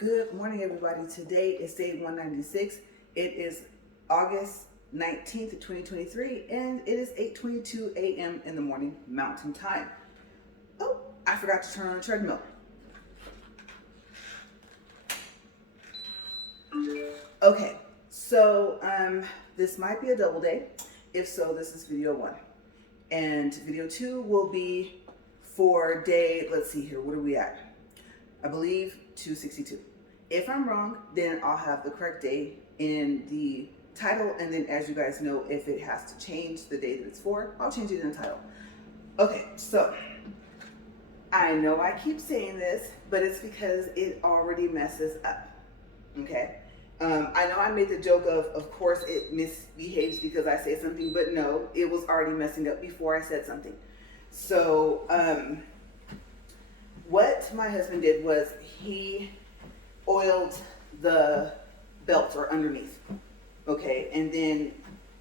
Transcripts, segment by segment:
Good morning, everybody. Today is day 196. It is August 19th, 2023, and it is 8:22 a.m. in the morning, Mountain Time. Oh, I forgot to turn on the treadmill. Okay, so this might be a double day. If so, this is video 1. And video 2 will be for day, let's see here, what are we at? I believe 262. If I'm wrong, then I'll have the correct day in the title, and then as you guys know, if it has to change the day that it's for, I'll change it in the title. Okay, so I know I keep saying this, but it's because it already messes up. Okay, I know I made the joke of course it misbehaves because I say something, but no, it was already messing up before I said something. So what my husband did was he oiled the belt or underneath, okay, and then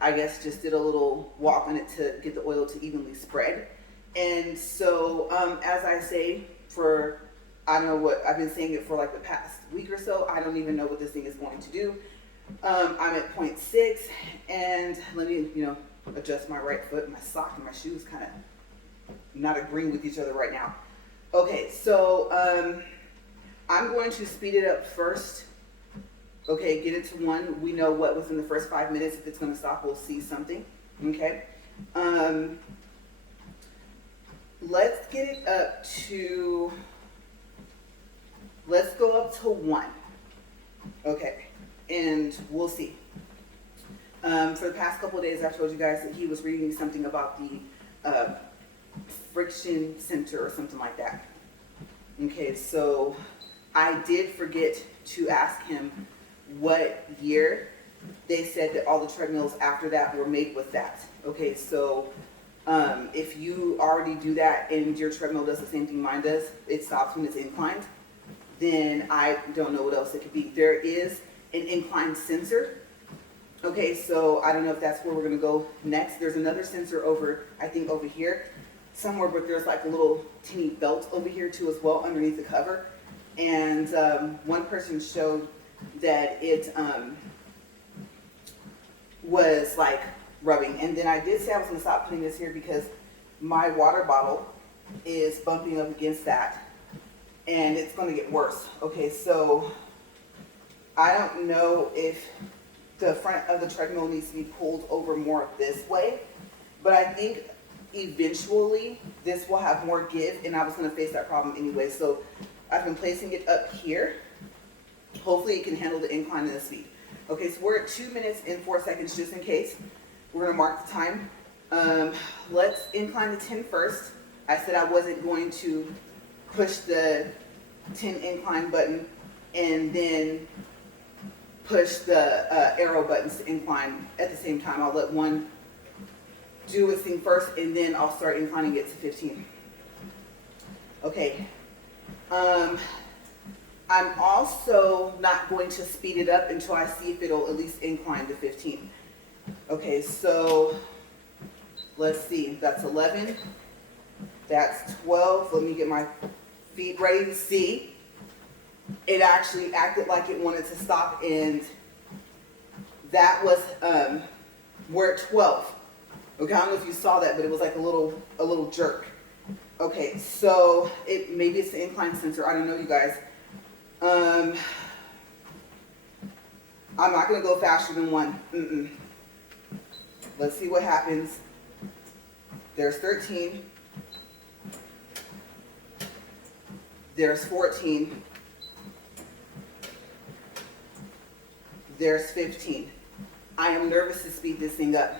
I guess just did a little walk on it to get the oil to evenly spread. And so as I say, for I don't know what I've been saying it for like the past week or so, I don't even know what this thing is going to do. I'm at 0.6, and let me adjust my right foot. My sock and my shoes kind of not agreeing with each other right now. Okay, so I'm going to speed it up first. Okay, get it to 1. We know what within the first 5 minutes. If it's going to stop, we'll see something. Okay. Let's get it up to, let's go up to 1. Okay, and we'll see. For the past couple of days, I've told you guys that he was reading me something about the friction center or something like that. Okay, so I did forget to ask him what year they said that all the treadmills after that were made with that. Okay, so if you already do that and your treadmill does the same thing mine does, it stops when it's inclined, then I don't know what else it could be. There is an incline sensor. Okay, so I don't know if that's where we're gonna go next. There's another sensor over, I think over here somewhere, but there's like a little teeny belt over here too as well underneath the cover. And one person showed that it was like rubbing. And then I did say I was gonna stop putting this here because my water bottle is bumping up against that and it's gonna get worse. Okay, so I don't know if the front of the treadmill needs to be pulled over more this way, but I think eventually this will have more give, and I was going to face that problem anyway. So I've been placing it up here. Hopefully it can handle the incline and the speed. Okay, so we're at 2 minutes and 4 seconds just in case. We're going to mark the time. Let's incline to 10 first. I said I wasn't going to push the 10 incline button and then push the arrow buttons to incline at the same time. I'll let one do its thing first, and then I'll start inclining it to 15. Okay. I'm also not going to speed it up until I see if it'll at least incline to 15. Okay, so let's see. That's 11. That's 12. Let me get my feet ready to see. It actually acted like it wanted to stop, and that was we're at 12. Okay, I don't know if you saw that, but it was like a little jerk. Okay, so maybe it's the incline sensor. I don't know, you guys. I'm not gonna go faster than 1. Let's see what happens. There's 13. There's 14. There's 15. I am nervous to speed this thing up.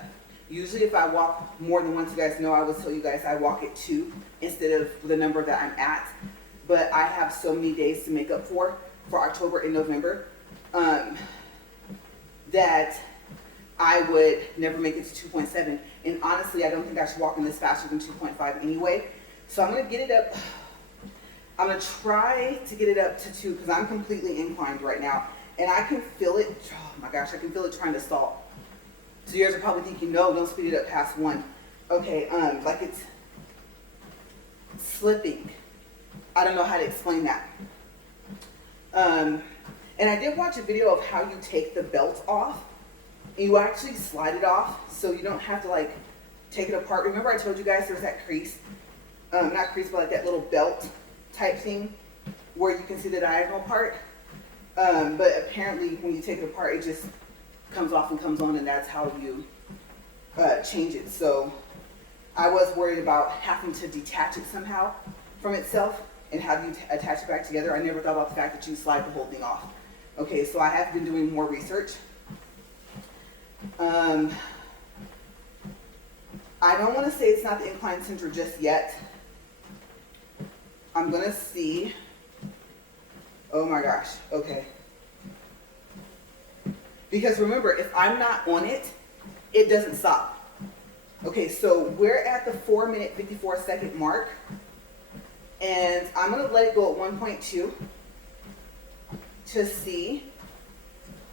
Usually if I walk more than once, you guys know I always tell you guys I walk at 2 instead of the number that I'm at. But I have so many days to make up for October and November, that I would never make it to 2.7. And honestly, I don't think I should walk in this faster than 2.5 anyway. So I'm gonna get it up. I'm gonna try to get it up to 2 because I'm completely inclined right now. And I can feel it, oh my gosh, I can feel it trying to stall. So you guys are probably thinking, no, don't speed it up past 1. Okay, like it's slipping. I don't know how to explain that. And I did watch a video of how you take the belt off. You actually slide it off so you don't have to like take it apart. Remember I told you guys there's that crease, not crease, but like that little belt type thing where you can see the diagonal part. But apparently when you take it apart, it just comes off and comes on, and that's how you change it. So I was worried about having to detach it somehow from itself, and how do you attach it back together. I never thought about the fact that you slide the whole thing off. Okay, so I have been doing more research. I don't want to say it's not the incline center just yet. I'm going to see. Oh my gosh, okay. Because remember, if I'm not on it, it doesn't stop. Okay, so we're at the 4-minute 54-second mark. And I'm going to let it go at 1.2 to see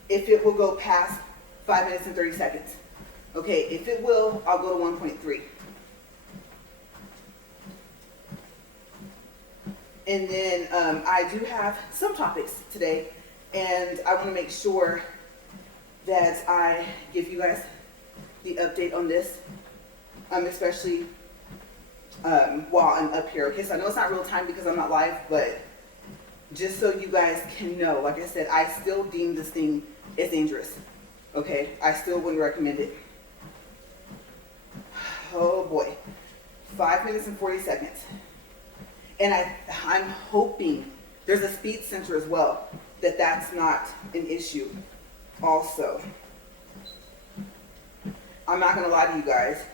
if it will go past 5 minutes and 30 seconds. Okay, if it will, I'll go to 1.3. And then I do have some topics today, and I want to make sure that I give you guys the update on this, especially while I'm up here. Okay, so I know it's not real time because I'm not live, but just so you guys can know, like I said, I still deem this thing as dangerous. Okay, I still wouldn't recommend it. Oh boy, 5 minutes and 40 seconds. And I'm hoping there's a speed sensor as well, that's not an issue also. I'm not gonna lie to you guys.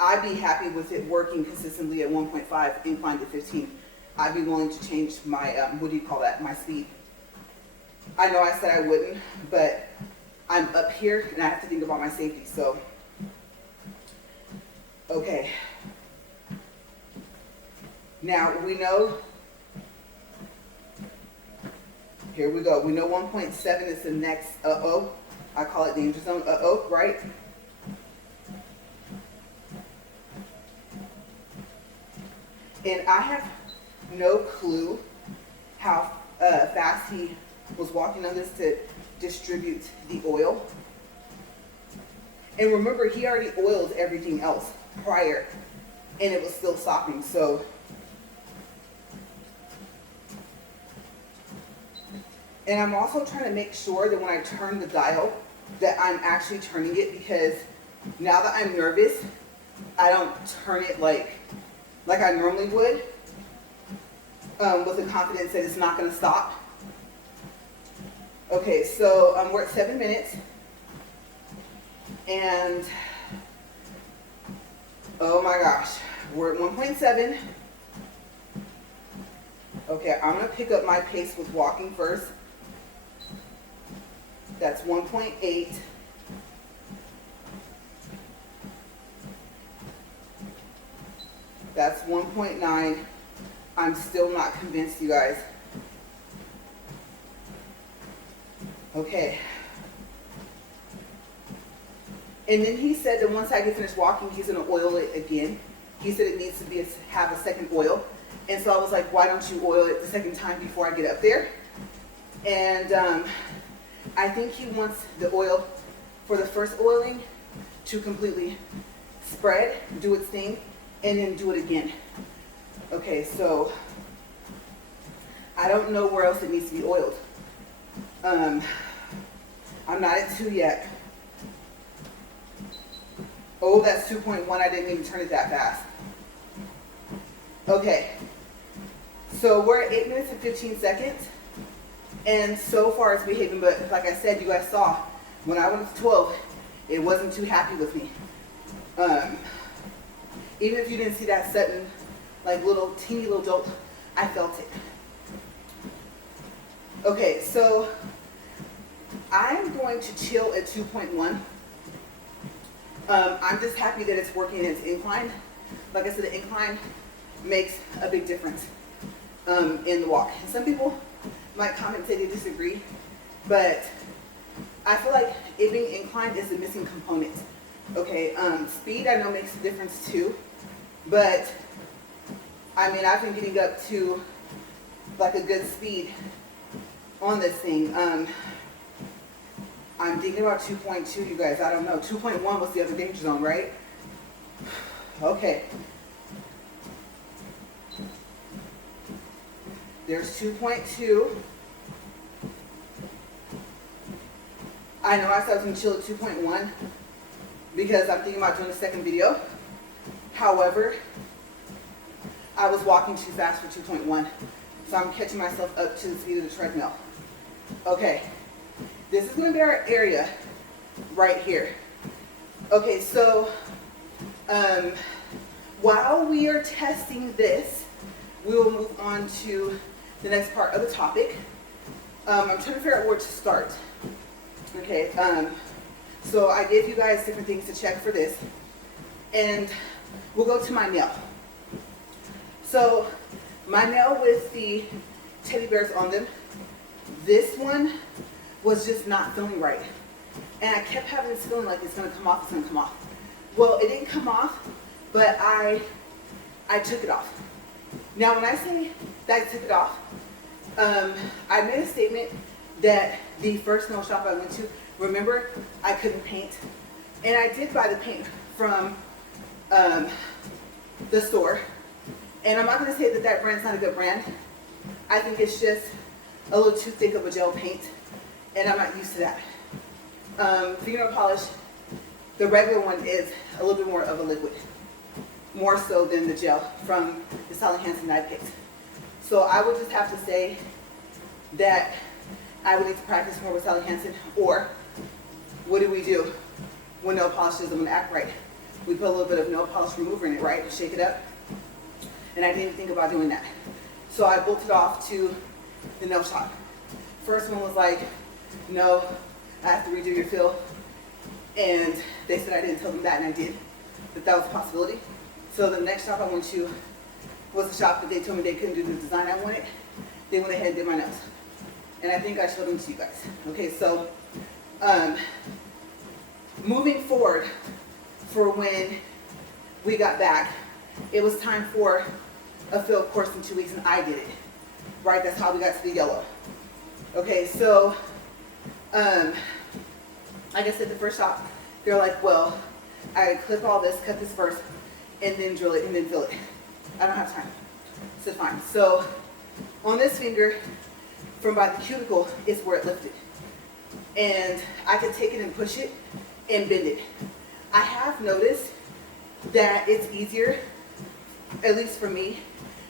I'd be happy with it working consistently at 1.5 incline to 15. I'd be willing to change my, what do you call that, my speed. I know I said I wouldn't, but I'm up here and I have to think about my safety, so. Okay. Now we know, here we go. We know 1.7 is the next, I call it danger zone, right? And I have no clue how fast he was walking on this to distribute the oil. And remember, he already oiled everything else prior, and it was still stopping, so. And I'm also trying to make sure that when I turn the dial, that I'm actually turning it, because now that I'm nervous, I don't turn it like I normally would, with the confidence that it's not going to stop. Okay, so we're at 7 minutes, and oh my gosh, we're at 1.7. Okay, I'm going to pick up my pace with walking first. That's 1.8. That's 1.9. I'm still not convinced, you guys. Okay. And then he said that once I get finished walking, he's going to oil it again. He said it needs to have a second oil. And so I was like, why don't you oil it the second time before I get up there? And I think he wants the oil for the first oiling to completely spread, do its thing, and then do it again. Okay, so I don't know where else it needs to be oiled. I'm not at 2 yet. Oh, that's 2.1. I didn't even turn it that fast. Okay, so we're at 8 minutes and 15 seconds. And so far it's behaving, but like I said, you guys saw, when I went to 12, it wasn't too happy with me. Even if you didn't see that sudden, like teeny little jolt, I felt it. Okay, so I'm going to chill at 2.1. I'm just happy that it's working and it's inclined. Like I said, the incline makes a big difference in the walk. And some people might comment and say they disagree, but I feel like it being inclined is the missing component. Okay, speed I know makes a difference too, but I mean, I've been getting up to like a good speed on this thing. I'm thinking about 2.2, you guys. I don't know. 2.1 was the other danger zone, right? Okay. There's 2.2. I know I said I was going to chill at 2.1 because I'm thinking about doing a second video. However, I was walking too fast for 2.1. So I'm catching myself up to the speed of the treadmill. Okay. This is going to be our area right here. Okay, so while we are testing this, we will move on to the next part of the topic. I'm trying to figure out where to start. Okay, so I gave you guys different things to check for this. And we'll go to my nail. So my nail with the teddy bears on them, this one was just not feeling right. And I kept having this feeling like it's gonna come off, it's gonna come off. Well, it didn't come off, but I took it off. Now, when I say that I took it off, I made a statement that the first nail shop I went to, remember, I couldn't paint. And I did buy the paint from the store. And I'm not gonna say that that brand's not a good brand. I think it's just a little too thick of a gel paint, and I'm not used to that. Fingernail polish, the regular one is a little bit more of a liquid, more so than the gel from the Sally Hansen that I picked. So I would just have to say that I would need to practice more with Sally Hansen, or what do we do when nail polish doesn't want to act right? We put a little bit of nail polish remover in it, right? Shake it up. And I didn't even think about doing that. So I bolted off to the nail shop. First one was like, no, I have to redo your fill. And they said I didn't tell them that, and I did. That was a possibility. So the next shop I went to was the shop that they told me they couldn't do the design I wanted. They went ahead and did my nails. And I think I showed them to you guys. Okay, so moving forward for when we got back, it was time for a field course in 2 weeks, and I did it. Right, that's how we got to the yellow. Okay, so like I said, the first shop, they're like, well, I clip all this, cut this first, and then drill it, and then fill it. I don't have time. So fine. So on this finger, from by the cuticle, is where it lifted. And I could take it and push it and bend it. I have noticed that it's easier, at least for me,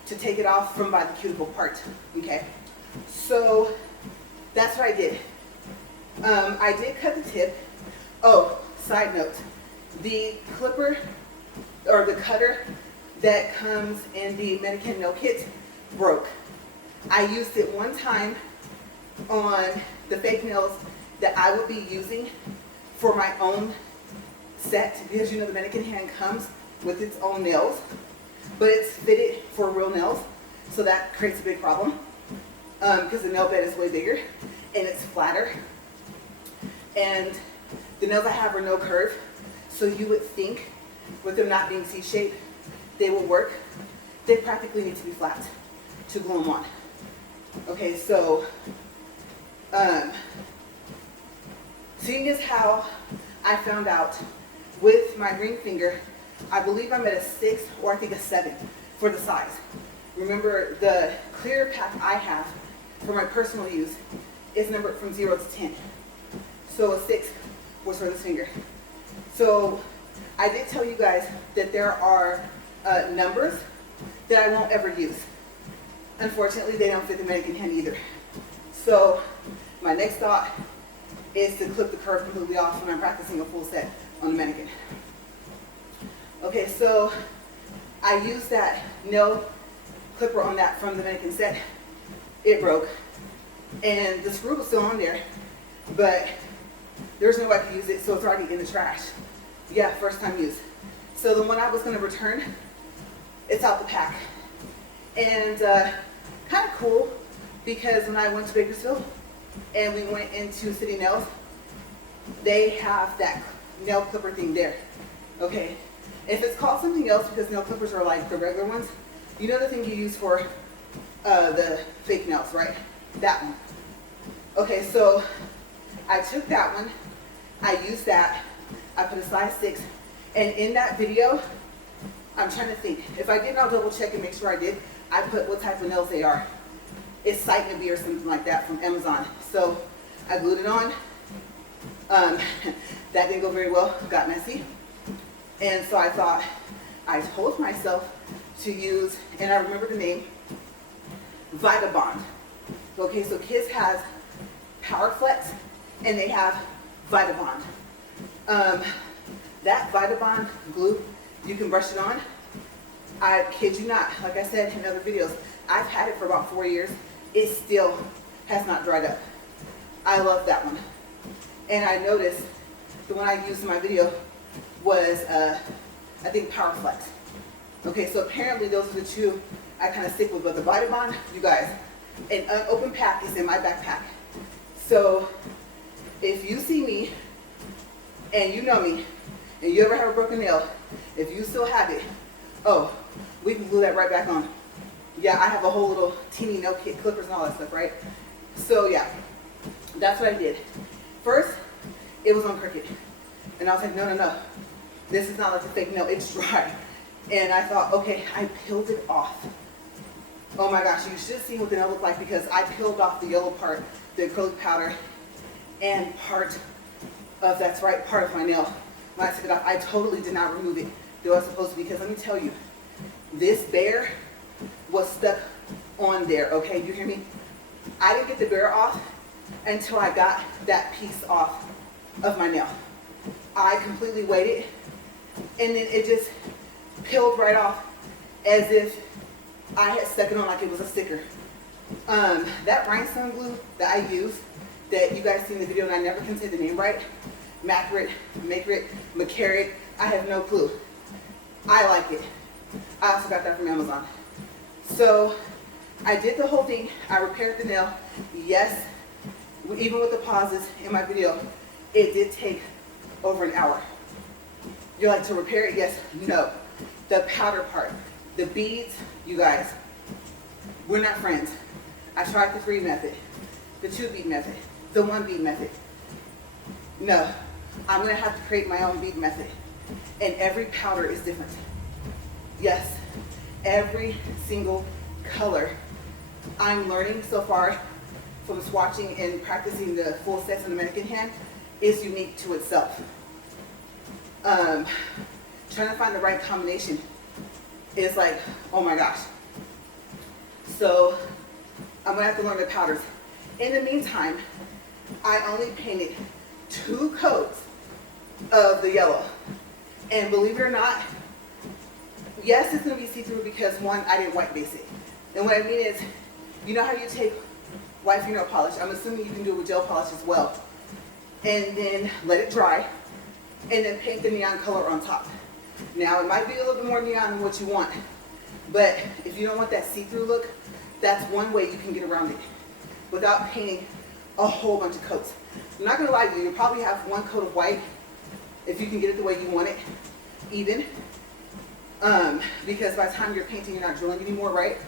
to take it off from by the cuticle part, okay? So that's what I did. I did cut the tip. Oh, side note, the clipper or the cutter that comes in the Medicaid nail kit broke. I used it one time on the fake nails that I would be using for my own set, because you know the mannequin hand comes with its own nails, but it's fitted for real nails, so that creates a big problem because the nail bed is way bigger and it's flatter, and the nails I have are no curve, so you would think with them not being C-shaped they will work. They practically need to be flat to glue them on. Okay, so seeing as how I found out with my ring finger, I believe I'm at a 6 or I think a 7 for the size. Remember, the clear pack I have for my personal use is numbered from 0 to 10. So a 6 was for this finger. So I did tell you guys that there are numbers that I won't ever use. Unfortunately, they don't fit the mannequin hand either. So my next thought is to clip the curve completely off when I'm practicing a full set on the mannequin. Okay, so I used that nail clipper on that from the mannequin set. It broke, and the screw was still on there, but there's no way I could use it, so it's already in the trash. Yeah, first time use. So the one I was going to return, it's out the pack. And kind of cool, because when I went to Bakersfield and we went into City Nails, they have that nail clipper thing there. Okay, if it's called something else, because nail clippers are like the regular ones, you know the thing you use for the fake nails, right? That one. Okay, so I took that one, I used that, I put a size 6, and in that video, I'm trying to think. If I didn't, I'll double check and make sure I did. I put what type of nails they are. It's Sight or something like that from Amazon. So I glued it on. That didn't go very well, got messy. And so I thought, I told myself to use, and I remember the name, Vitabond. Okay, so Kids has Power Flex, and they have Vitabond. That Vitabond glue, you can brush it on. I kid you not, like I said in other videos, I've had it for about 4 years. It still has not dried up. I love that one. And I noticed the one I used in my video was, I think, Power Flex. Okay, so apparently those are the two I kind of stick with. But the Vitabond, you guys, an unopened pack is in my backpack. So if you see me and you know me and you ever have a broken nail, if you still have it, oh, we can glue that right back on. Yeah, I have a whole little teeny nail kit, clippers and all that stuff, right? So yeah, that's what I did. First, it was on crooked. And I was like, no. This is not like a fake nail, it's dry. And I thought, okay, I peeled it off. Oh my gosh, you should see what the nail looked like because I peeled off the yellow part, the acrylic powder, and part of, that's right, part of my nail. When I took it off, I totally did not remove it the way I was supposed to, because let me tell you, this bear was stuck on there, okay, you hear me? I didn't get the bear off until I got that piece off of my nail. I completely waited, and then it just peeled right off as if I had stuck it on like it was a sticker. That rhinestone glue that I use, that you guys see in the video, and I never can say the name right, Macrit, I have no clue. I like it. I also got that from Amazon. So I did the whole thing. I repaired the nail. Yes, even with the pauses in my video, it did take over an hour. You're like, to repair it? Yes, no. The powder part, the beads, you guys, we're not friends. I tried the 3 method, the 2 bead method, the 1 bead method. No, I'm gonna have to create my own bead method. And every powder is different. Yes, every single color I'm learning so far from swatching and practicing the full sets in the mannequin hand is unique to itself. Trying to find the right combination is like, oh my gosh. So I'm gonna have to learn the powders. In the meantime, I only painted 2 coats of the yellow. And believe it or not, yes, it's gonna be see-through because 1, I didn't white base it. And what I mean is, you know how you take white fingernail polish, I'm assuming you can do it with gel polish as well, and then let it dry, and then paint the neon color on top. Now, it might be a little bit more neon than what you want, but if you don't want that see-through look, that's one way you can get around it without painting a whole bunch of coats. I'm not gonna lie to you, you'll probably have 1 coat of white if you can get it the way you want it, even. Because by the time you're painting, you're not drilling anymore, right?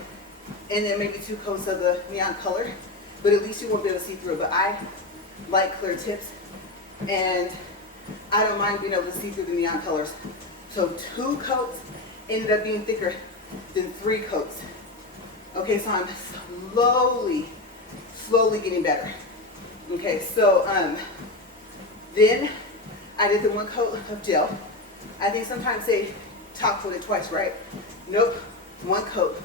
And then maybe 2 coats of the neon color, but at least you won't be able to see through. But I like clear tips, and I don't mind being able to see through the neon colors. So 2 coats ended up being thicker than 3 coats. Okay, so I'm slowly getting better. Okay, so then I did the 1 coat of gel. I think sometimes they top coat it twice, right? Nope, 1 coat.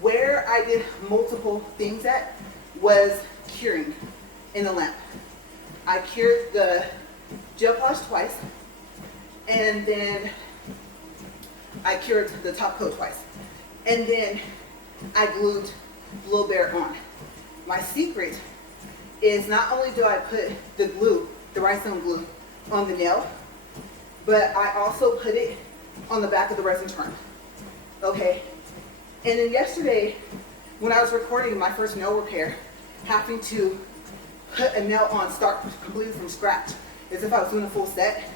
Where I did multiple things at was curing in the lamp. I cured the gel polish twice, and then I cured the top coat twice. And then I glued Little Bear on. My secret is not only do I put the glue, the rhinestone glue, on the nail, but I also put it on the back of the resin charm. Okay? And then yesterday, when I was recording my first nail repair, having to put a nail on, start completely from scratch, as if I was doing a full set,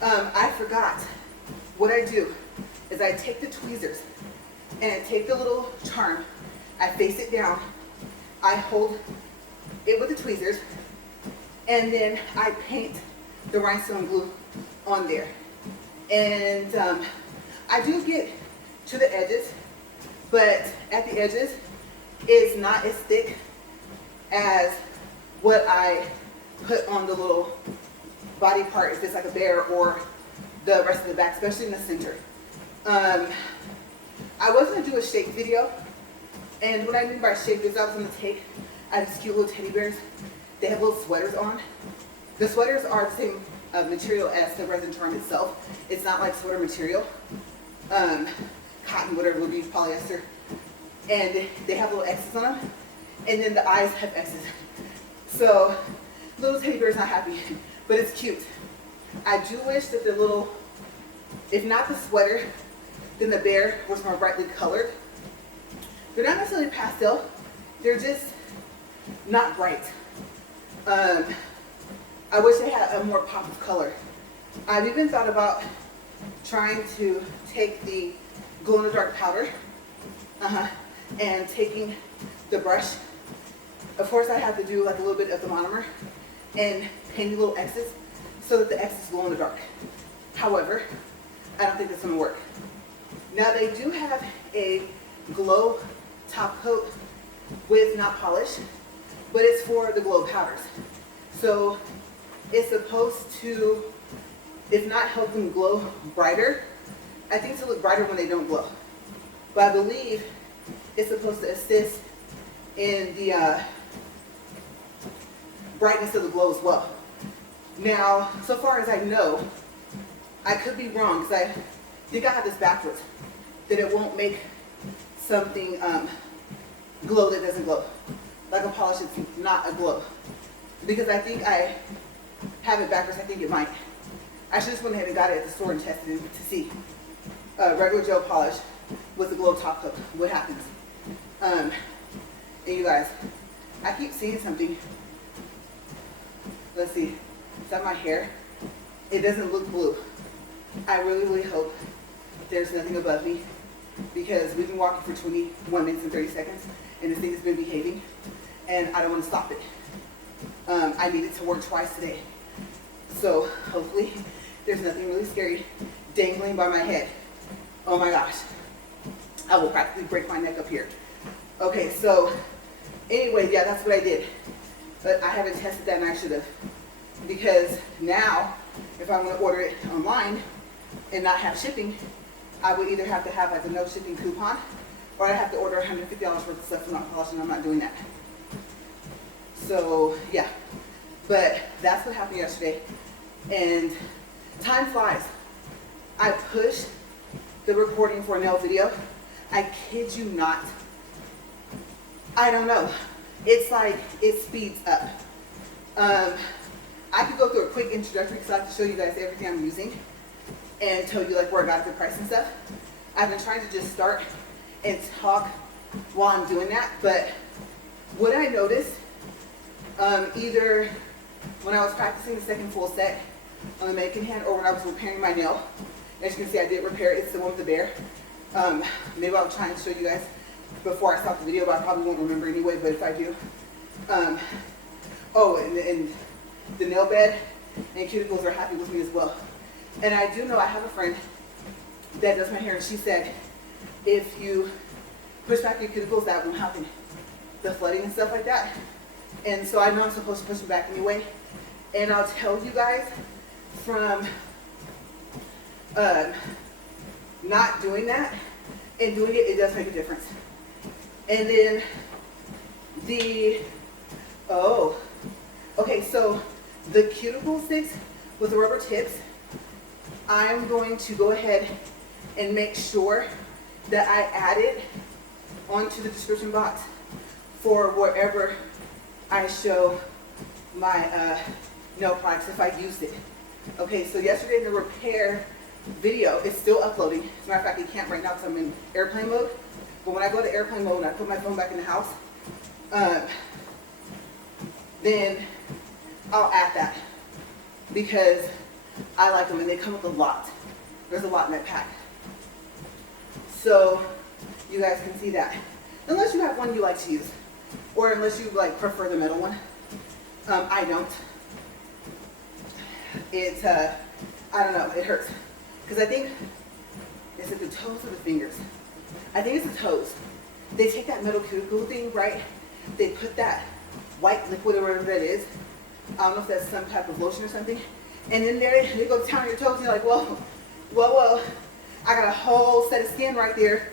I forgot. What I do is I take the tweezers and I take the little charm I face it down, I hold it with the tweezers, and then I paint the rhinestone glue on there. And I do get to the edges, but at the edges, it's not as thick as what I put on the little body part, if it's like a bear or the rest of the back, especially in the center. I was gonna do a shape video, and what I mean by shape is I was gonna take these cute little teddy bears. They have little sweaters on. The sweaters are the same material as the resin charm itself. It's not like sweater material, cotton, whatever it would be, polyester. And they have little X's on them, and then the eyes have X's. So little teddy bear's not happy, but it's cute. I do wish that the little, if not the sweater, then the bear was more brightly colored. They're not necessarily pastel, they're just not bright. I wish they had a more pop of color. I've even thought about trying to take the glow-in-the-dark powder and taking the brush. Of course, I have to do like a little bit of the monomer and paint little X's so that the X's glow in the dark. However, I don't think that's gonna work. Now they do have a glow top coat with not polish, but it's for the glow powders. So it's supposed to, if not help them glow brighter, I think it's to look brighter when they don't glow. But I believe it's supposed to assist in the brightness of the glow as well. Now, so far as I know, I could be wrong because I think I have this backwards, that it won't make something glow that doesn't glow. Like a polish is not a glow. Because I think I have it backwards, I think it might. I should just went ahead and got it at the store and tested it to see. Regular gel polish with a glow top coat, what happens. And you guys, I keep seeing something. Let's see, is that my hair? It doesn't look blue. I really, really hope there's nothing above me, because we've been walking for 21 minutes and 30 seconds and this thing has been behaving and I don't want to stop it. I needed to work twice today. So hopefully there's nothing really scary dangling by my head. Oh my gosh. I will practically break my neck up here. Okay, so anyway, yeah, that's what I did. But I haven't tested that, and I should have. Because now, if I'm gonna order it online and not have shipping, I would either have to have like a no shipping coupon, or I'd have to order $150 worth of stuff for not polishing. I'm not doing that. So yeah, but that's what happened yesterday. And time flies. I pushed the recording for a nail video. I kid you not. I don't know. It's like it speeds up. I could go through a quick introductory because I have to show you guys everything I'm using and tell you like where I got the price and stuff. I've been trying to just start and talk while I'm doing that, but what I noticed, either when I was practicing the second full set on the mannequin hand or when I was repairing my nail, as you can see I did repair it, it's the one with the bear. Maybe I'll try and show you guys before I stop the video, but I probably won't remember anyway, but if I do. Oh, and the nail bed and cuticles are happy with me as well. And I do know I have a friend that does my hair, and she said, if you push back your cuticles, that won't happen. The flooding and stuff like that. And so I know I'm supposed to push them back anyway. And I'll tell you guys, from not doing that and doing it, it does make a difference. And then okay, so the cuticle sticks with the rubber tips, I'm going to go ahead and make sure that I add it onto the description box for wherever I show my nail products if I used it. Okay, so yesterday the repair video is still uploading. As a matter of fact, it can't right now because I'm in airplane mode. But when I go to airplane mode and I put my phone back in the house, then I'll add that because I like them and they come with a lot. There's a lot in that pack. So you guys can see that. Unless you have one you like to use, or unless you like prefer the metal one. I don't. It, I don't know, it hurts. Because I think, is it the toes or the fingers? I think it's the toes. They take that metal cuticle thing, right? They put that white liquid or whatever that is. I don't know if that's some type of lotion or something. And then there they go to town on your toes and you're like, whoa, I got a whole set of skin right there,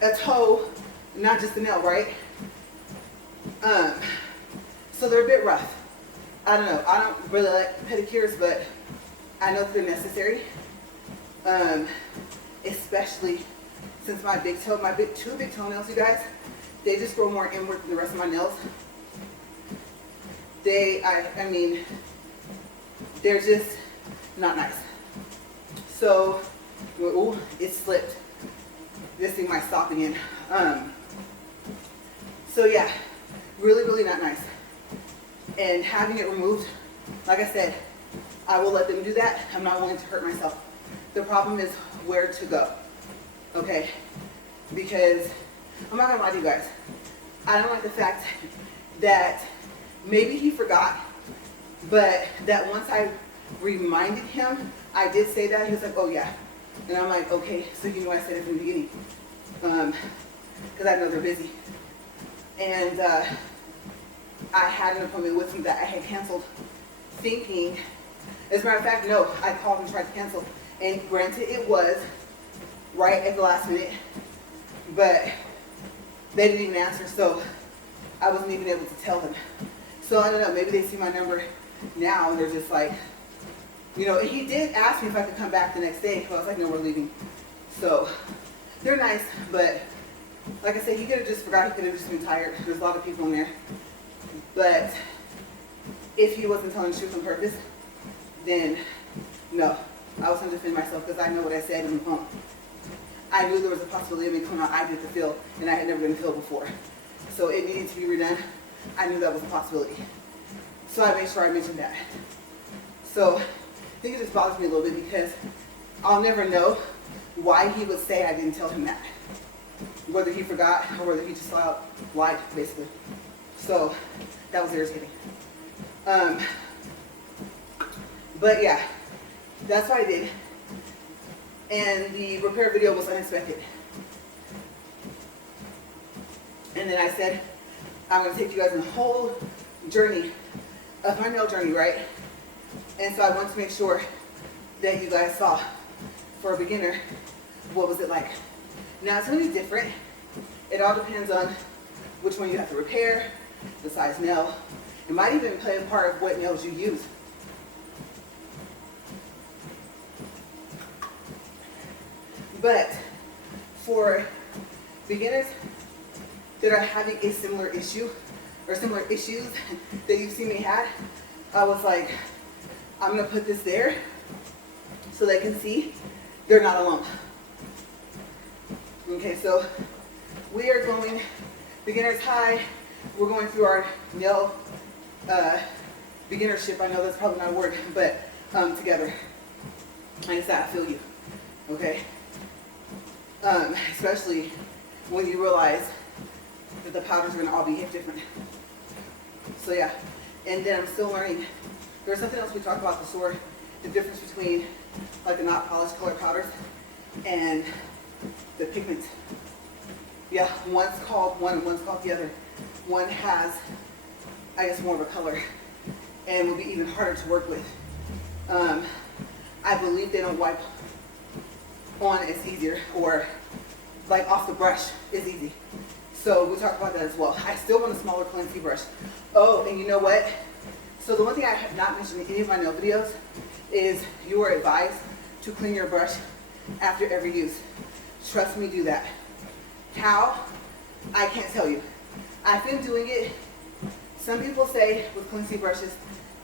a toe, not just a nail, right? So they're a bit rough. I don't know. I don't really like pedicures, but I know that they're necessary. Especially since my two big toenails, you guys, they just grow more inward than the rest of my nails. I mean, they're just not nice. So, ooh, it slipped. This thing might stop again. So yeah, really, really not nice. And having it removed, like I said, I will let them do that. I'm not willing to hurt myself. The problem is where to go, okay? Because I'm not gonna lie to you guys. I don't like the fact that maybe he forgot, but that once I reminded him, I did say that, he was like, oh yeah. And I'm like, okay, so you know I said it from the beginning. Because I know they're busy. And I had an appointment with him that I had canceled, thinking, as a matter of fact, no, I called and tried to cancel. And granted, it was right at the last minute, but they didn't even answer, so I wasn't even able to tell them. So I don't know, maybe they see my number now and they're just like, you know, and he did ask me if I could come back the next day, but I was like, no, we're leaving. So they're nice, but like I said, he could have just forgot, he could have just been tired. There's a lot of people in there. But if he wasn't telling the truth on purpose, then no, I was going to defend myself because I know what I said in the phone. I knew there was a possibility of me coming out I did the fill, and I had never done a fill before. So it needed to be redone. I knew that was a possibility. So I made sure I mentioned that. So I think it just bothers me a little bit because I'll never know why he would say I didn't tell him that. Whether he forgot or whether he just lied, basically. So that was irritating. But yeah, that's what I did. And the repair video was unexpected. And then I said, I'm going to take you guys on the whole journey of my nail journey, right? And so I wanted to make sure that you guys saw, for a beginner, what was it like. Now it's going to be different. It all depends on which one you have to repair, the size nail. It might even play a part of what nails you use. But for beginners that are having a similar issue or similar issues that you've seen me had, I was like, I'm going to put this there so they can see they're not alone. Okay, so we are going beginner's high. We're going through our nail beginnership. I know that's probably not a word, but together. Like I said, I feel you. Okay? Especially when you realize that the powders are going to all behave different. So yeah, and then I'm still learning. There's something else we talked about before, the difference between like the not polished color powders and the pigment. Yeah, one's called one and one's called the other. One has, I guess, more of a color and will be even harder to work with. I believe they don't wipe on as easier, or like off the brush is easy. So we talked about that as well. I still want a smaller cleansing brush. Oh, and you know what? So the one thing I have not mentioned in any of my nail videos is you are advised to clean your brush after every use. Trust me, do that. How? I can't tell you. I've been doing it. Some people say with cleansing brushes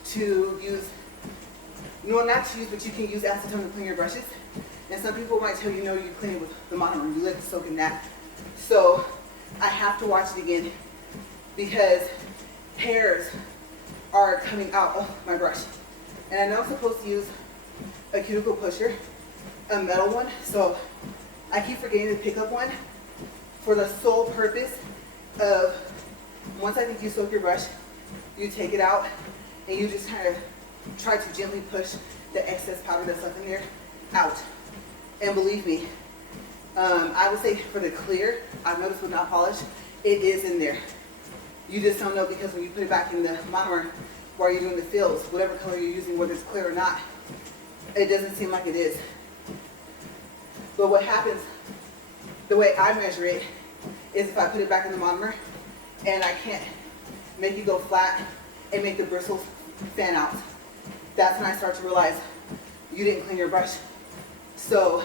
to use, no, not to use, but you can use acetone to clean your brushes. And some people might tell you, no, you clean it with the monomer, you let it soak in that. So I have to watch it again because hairs are coming out of my brush. And I know I'm supposed to use a cuticle pusher, a metal one, so I keep forgetting to pick up one for the sole purpose of once I think you soak your brush, you take it out and you just kind of try to gently push the excess powder that's left in there out. And believe me, I would say for the clear, I've noticed with not polished, it is in there. You just don't know because when you put it back in the monomer while you're doing the fills, whatever color you're using, whether it's clear or not, it doesn't seem like it is. But what happens, the way I measure it, is if I put it back in the monomer and I can't make it go flat and make the bristles fan out, that's when I start to realize you didn't clean your brush. So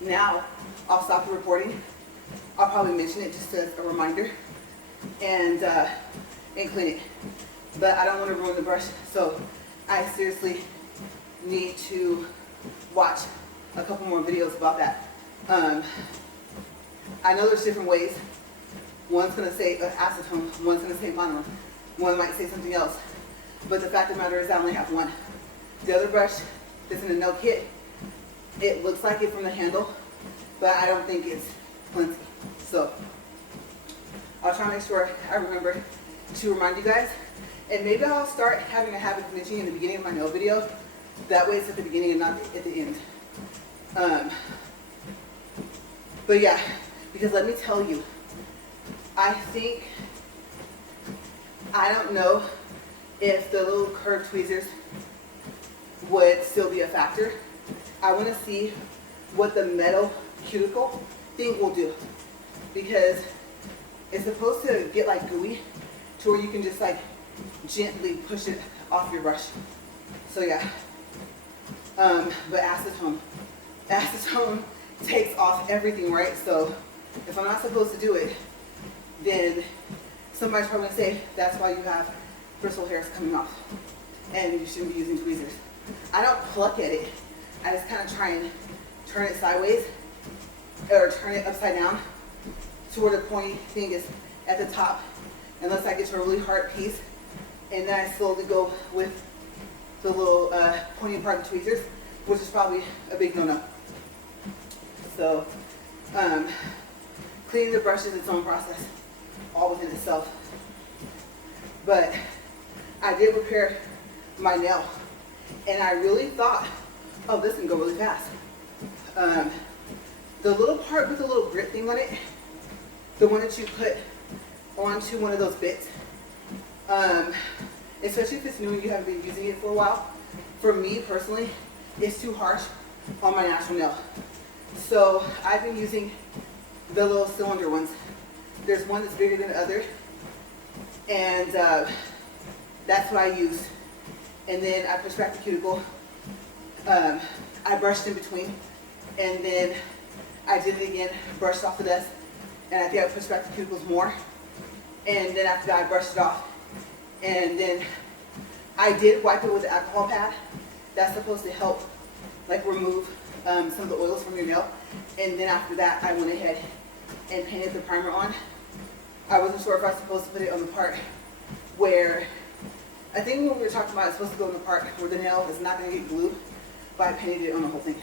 now I'll stop the recording. I'll probably mention it just as a reminder and clean it. But I don't want to ruin the brush, so I seriously need to watch a couple more videos about that. I know there's different ways. One's going to say acetone, one's going to say monomer, one might say something else. But the fact of the matter is I only have one. The other brush that's in the no kit, it looks like it from the handle, but I don't think it's plenty. So I'll try to make sure I remember to remind you guys. And maybe I'll start having a habit of mentioning in the beginning of my nail video. That way it's at the beginning and not at the end. But yeah, because let me tell you, I don't know if the little curved tweezers would still be a factor. I want to see what the metal cuticle thing will do, because it's supposed to get like gooey to where you can just like gently push it off your brush. So yeah, but acetone takes off everything, right? So if I'm not supposed to do it, then somebody's probably gonna say that's why you have bristle hairs coming off and you shouldn't be using tweezers. I don't pluck at it. I just kind of try and turn it sideways or turn it upside down to where the pointy thing is at the top, unless I get to a really hard piece, and then I slowly go with the little pointy part of the tweezers, which is probably a big no-no. So cleaning the brush is its own process, all within itself. But I did repair my nail, and I really thought, oh, this can go really fast. The little part with the little grit thing on it, the one that you put onto one of those bits, especially if it's new and you haven't been using it for a while, for me personally, it's too harsh on my natural nail. So I've been using the little cylinder ones. There's one that's bigger than the other, and that's what I use. And then I push back the cuticle. I brushed in between, and then I did it again, brushed off the dust, and I think I pushed back the cuticles more. And then after that, I brushed it off. And then I did wipe it with the alcohol pad. That's supposed to help like remove some of the oils from your nail. And then after that, I went ahead and painted the primer on. I wasn't sure if I was supposed to put it on the part where, I think when we were talking about it's supposed to go on the part where the nail is not going to get glued, but I painted it on the whole thing.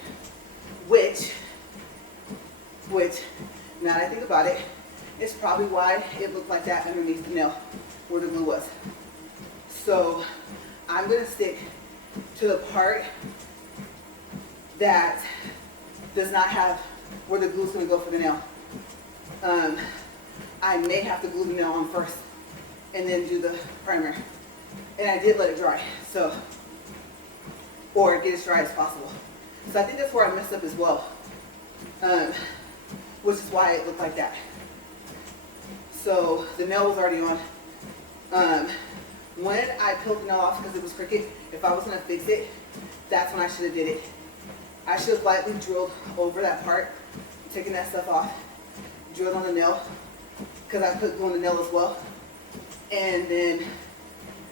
Which, now that I think about it, it's probably why it looked like that underneath the nail where the glue was. So I'm going to stick to the part that does not have where the glue is going to go for the nail. I may have to glue the nail on first and then do the primer. And I did let it dry, so, or get as dry as possible. So I think that's where I messed up as well, which is why it looked like that. So the nail was already on. When I peeled the nail off because it was crooked, if I was going to fix it, that's when I should have did it. I should have lightly drilled over that part, taken that stuff off, drilled on the nail, because I put glue on the nail as well, and then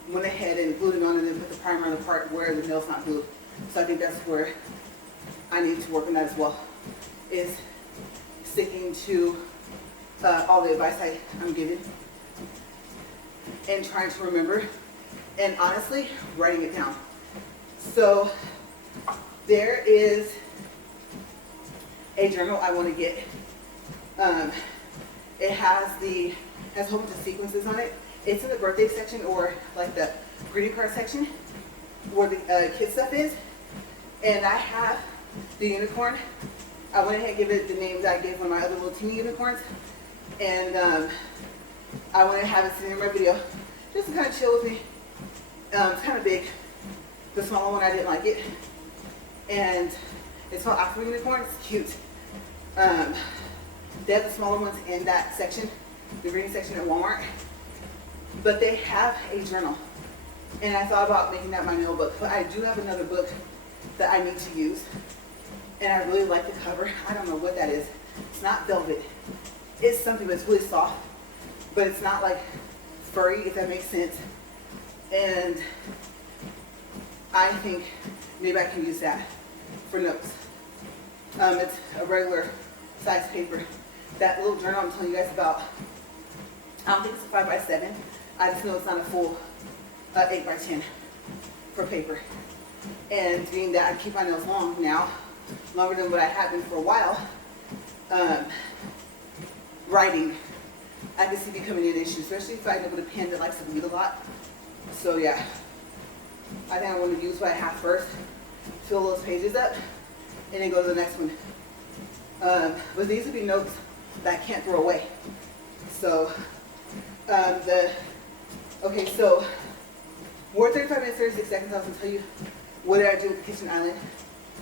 went ahead and glued it on and then put the primer on the part where the nail's not glued. So I think that's where I need to work on that as well, is sticking to all the advice I'm given and trying to remember, and honestly, writing it down. So there is a journal I want to get. It has the has a whole bunch of sequences on it. It's in the birthday section or like the greeting card section where the kid stuff is. And I have the unicorn. I went ahead and gave it the name that I gave one of my other little teeny unicorns. And I went and have it sitting in my video just to kind of chill with me. It's kind of big. The smaller one, I didn't like it. And it's called Afro Unicorn. It's cute. They have the smaller ones in that section, the reading section at Walmart. But they have a journal. And I thought about making that my notebook. But I do have another book that I need to use. And I really like the cover. I don't know what that is. It's not velvet. It's something that's really soft. But it's not like furry, if that makes sense. And I think maybe I can use that for notes. It's a regular size paper. That little journal I'm telling you guys about, I don't think it's a 5x7. I just know it's not a full 8x10 for paper. And being that I keep my nails long now, longer than what I have been for a while, writing, I can see becoming an issue, especially if I end up with a pen that likes to read a lot. So yeah, I think I want to use what I have first, fill those pages up, and then go to the next one. But these would be notes that I can't throw away. So, okay, so we're 35 minutes, 36 seconds. I was going to tell you what did I do with the kitchen island.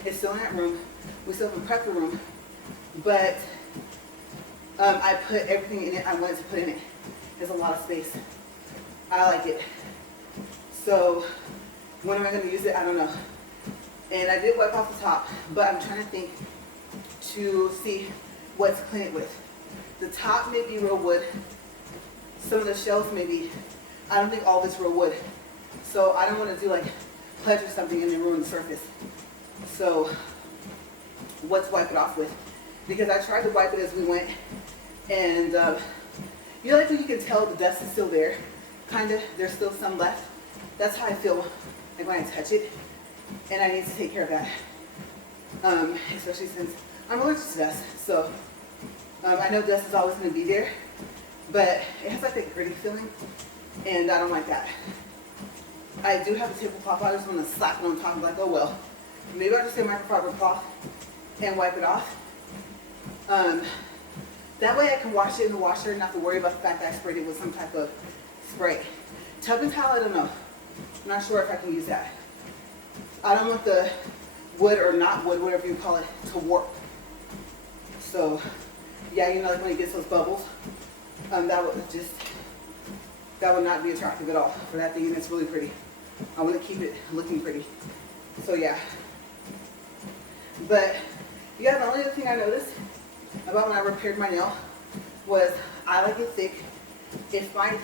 It's still in that room. We still haven't prepped the room, but I put everything in it I wanted to put in it. There's a lot of space. I like it. So when am I going to use it? I don't know. And I did wipe off the top, but I'm trying to think to see what to clean it with. The top may be real wood. Some of the shelves may be. I don't think all this real wood. So I don't want to do like pledge or something and then ruin the surface. So what to wipe it off with? Because I tried to wipe it as we went, and you know, like when you can tell the dust is still there, kind of. There's still some left. That's how I feel like when I touch it, and I need to take care of that. Especially since I'm allergic to dust. So I know dust is always going to be there, but it has like that gritty feeling, and I don't like that. I do have a tablecloth. I just want to slap it on top and be like, oh well. Maybe I'll just get a microfiber cloth and wipe it off. That way I can wash it in the washer and not have to worry about the fact that I sprayed it with some type of spray. Tub and towel, I don't know. I'm not sure if I can use that. I don't want the wood or not wood, whatever you call it, to warp. So, yeah, you know, like when it gets those bubbles, that would not be attractive at all for that thing, and it's really pretty. I want to keep it looking pretty. So yeah. But yeah, the only other thing I noticed about when I repaired my nail was I like it thick. If my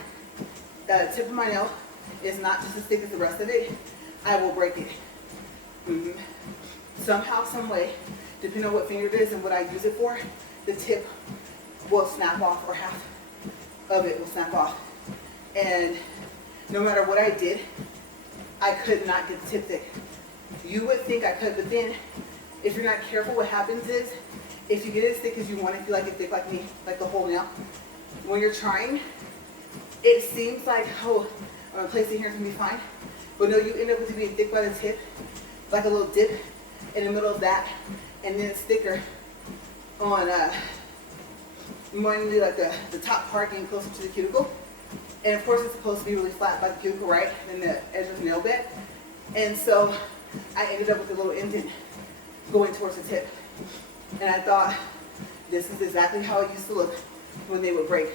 tip of my nail is not just as thick as the rest of it, I will break it. Somehow, some way, depending on what finger it is and what I use it for, the tip will snap off, or half of it will snap off. And no matter what I did, I could not get the tip thick. You would think I could, but then if you're not careful, what happens is, if you get it as thick as you want, if you like it thick like me, like the whole nail, when you're trying, it seems like, oh, I'm gonna place it here, it's gonna be fine. But no, you end up with it being thick by the tip, like a little dip in the middle of that, and then it's thicker on mainly like the top part getting closer to the cuticle. And of course it's supposed to be really flat by the cuticle, right? And the edge of the nail bed. And so I ended up with a little indent going towards the tip. And I thought, this is exactly how it used to look when they would break.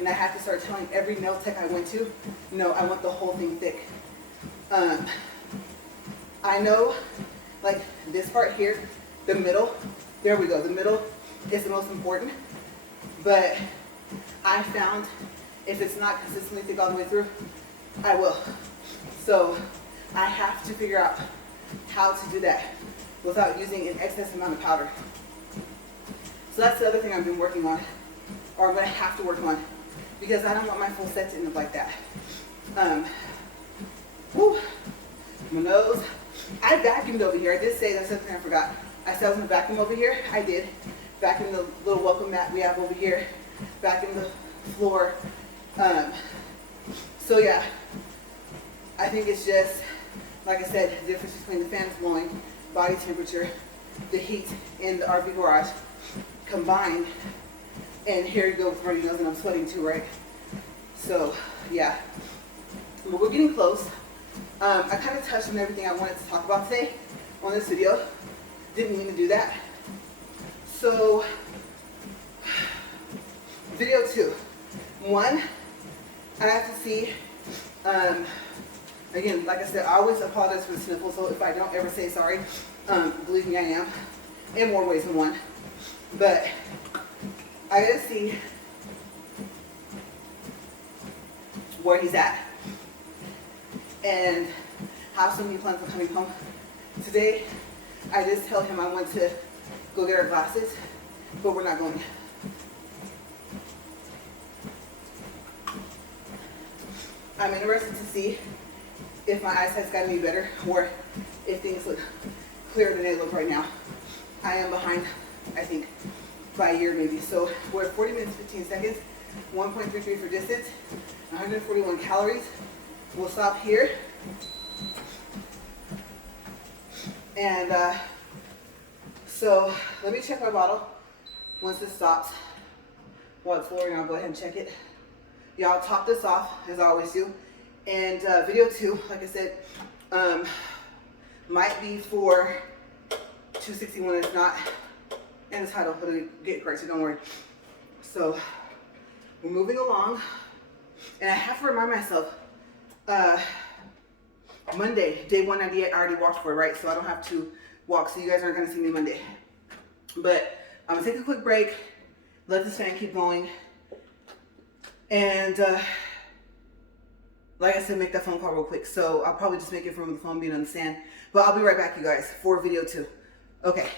And I had to start telling every nail tech I went to, no, I want the whole thing thick. I know, like this part here, the middle, there we go, the middle is the most important. But I found if it's not consistently thick all the way through, I will. So I have to figure out how to do that without using an excess amount of powder. So that's the other thing I've been working on, or I'm gonna have to work on, because I don't want my full set to end up like that. My nose. I vacuumed over here. I did say that's something I forgot. I said I was gonna vacuum over here. I did. Vacuum the little welcome mat we have over here. Vacuum the floor. So yeah, I think it's just, like I said, the difference between the fans blowing, body temperature, the heat in the RV garage combined, and here you go with runny nose, and I'm sweating too, right? So yeah, but we're getting close. I kind of touched on everything I wanted to talk about today on this video. Didn't mean to do that. So, video 2. 1, I have to see, again, like I said, I always apologize for the sniffle, so if I don't ever say sorry, believe me, I am, in more ways than one. But I gotta see where he's at and how soon he plans on coming home. Today, I just tell him I want to go get our glasses, but we're not going. I'm interested to see if my eyesight's got any better or if things look clearer than they look right now. I am behind, I think, by a year maybe. So we're at 40 minutes, 15 seconds, 1.33 for distance, 141 calories. We'll stop here. And so let me check my bottle once it stops. While it's lowering, I'll go ahead and check it. Y'all top this off, as I always do. And video 2, like I said, might be for 261. It's not in the title, but it'll get corrected, don't worry. So we're moving along. And I have to remind myself, Monday, day 198, I already walked for, right? So I don't have to walk, so you guys aren't gonna see me Monday. But I'm gonna take a quick break, let this fan keep going, and like I said, make that phone call real quick. So I'll probably just make it from the phone being on the stand, but I'll be right back, you guys, for video 2. Okay.